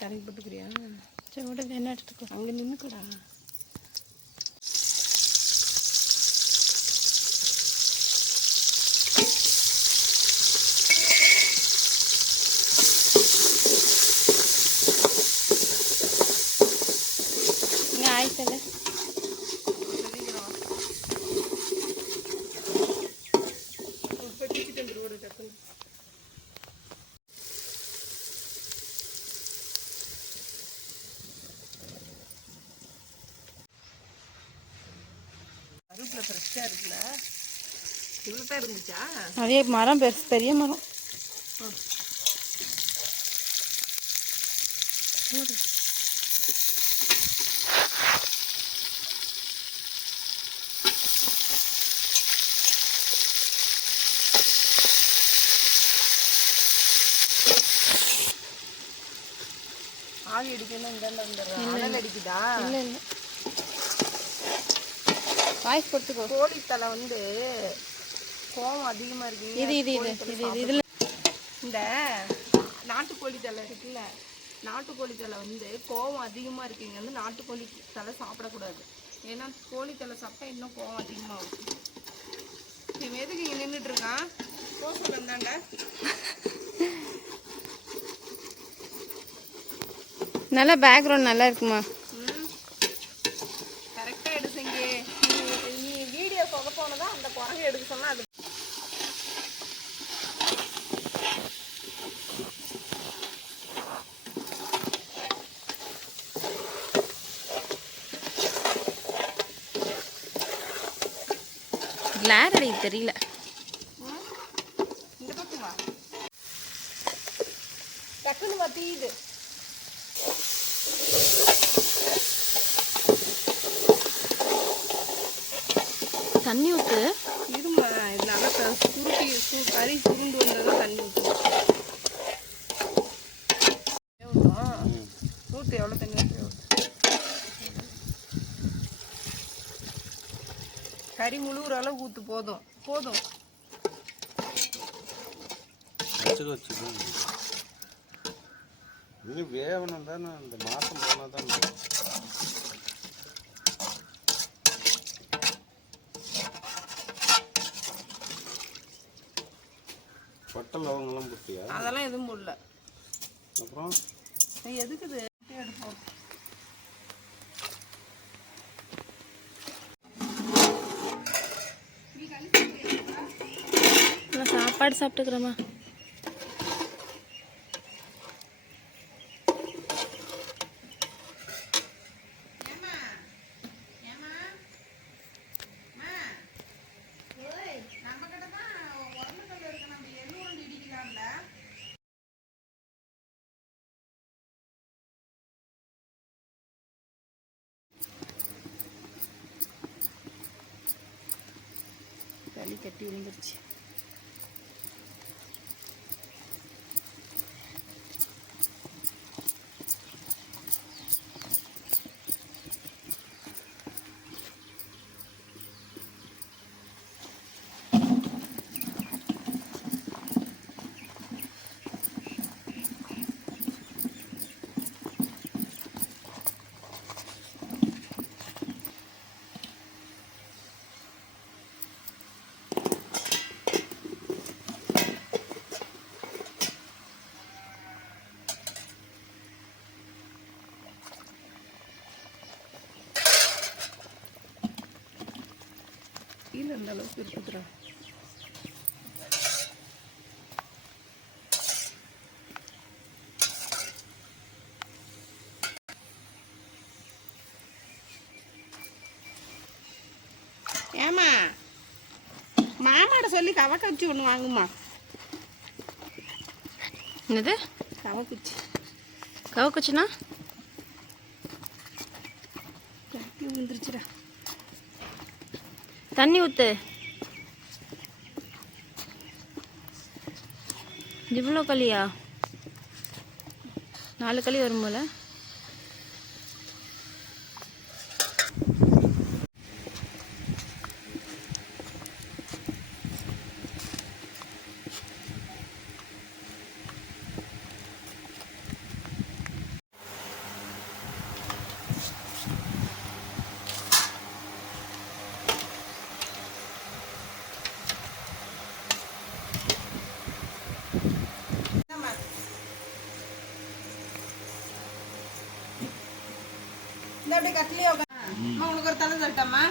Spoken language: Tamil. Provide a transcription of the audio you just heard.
தண்ணி போட்டுக்கிறியா? சரி விட என்ன எடுத்துக்கோ. அங்கே நின்றுக்கடா. இங்கே ஆயிட்டல கருவேப்பிலை ஃப்ரெஷ்ஷாக இருக்குல்ல? இவ்வளோ தான் இருந்துச்சா? அதே மரம் பெருசு, பெரிய மரம். ஆவி அடிக்கணும். இந்தாண்ட வந்துடுறேன். அனல் அடிக்குதா? இல்லை இல்லை, வாய்ஸ் கொடுத்துக்கோ. கோழித்தலை வந்து கோவம் அதிகமாக இருக்கு. இதில் இந்த நாட்டுக்கோழி தலை இருக்குல்ல, நாட்டுக்கோழி தலை வந்து கோவம் அதிகமாக இருக்குங்க. வந்து நாட்டுக்கோழி தலை சாப்பிடக்கூடாது. ஏன்னா கோழித்தலை சாப்பிட்டா இன்னும் கோவம் அதிகமாகும். இவன் எதுக்கு இங்கே நின்றுட்டு இருக்கான்? போ சொல்லுந்தாண்ட. நல்லா பேக்ரவுண்ட் நல்லா இருக்குமா? கரெக்டாக எடுத்துங்க. நீ வீடியோ சொல்ல போனதான் அந்த குரங்கு எடுக்க சொன்னா அது கிளார் அடிக்க தெரியல. இந்த பக்கமா டக்குன்னு வத்தியுது. தண்ணி ஊற்று. இருமா, நல்லா சுருட்டி கறி சுருண்டு வந்தால் தண்ணி ஊற்றணும். ஊற்று. எவ்வளோ தண்ணி ஊற்று? கறி முழுகிற அளவு ஊற்று. போதும் போதும். இது வேகணும் தானே, இந்த மாதம் போனால் தான். பட்டல் அவங்கெல்லாம் போட்டியா? அதெல்லாம் எதுவும் போடல. அப்புறம் எதுக்குது எடுப்போம். நான் சாப்பாடு சாப்பிட்டுக்கிறேம்மா. களி கட்டி விழுந்துருச்சு. கீழே இந்த அளவுக்கு இருக்குதுடா. ஏமா மாமாட சொல்லி கவக்கச்சி ஒன்று வாங்குமா. என்னது கவக்குச்சி? கவக்குச்சினா கட்டி விழுந்துருச்சுடா. தண்ணி ஊற்று. இவ்வளோ களியா? 4 களி வரும் போல. இந்த அப்படியே கட்டிலே உட்காந்து உனக்கு ஒரு தலை தரட்டாமா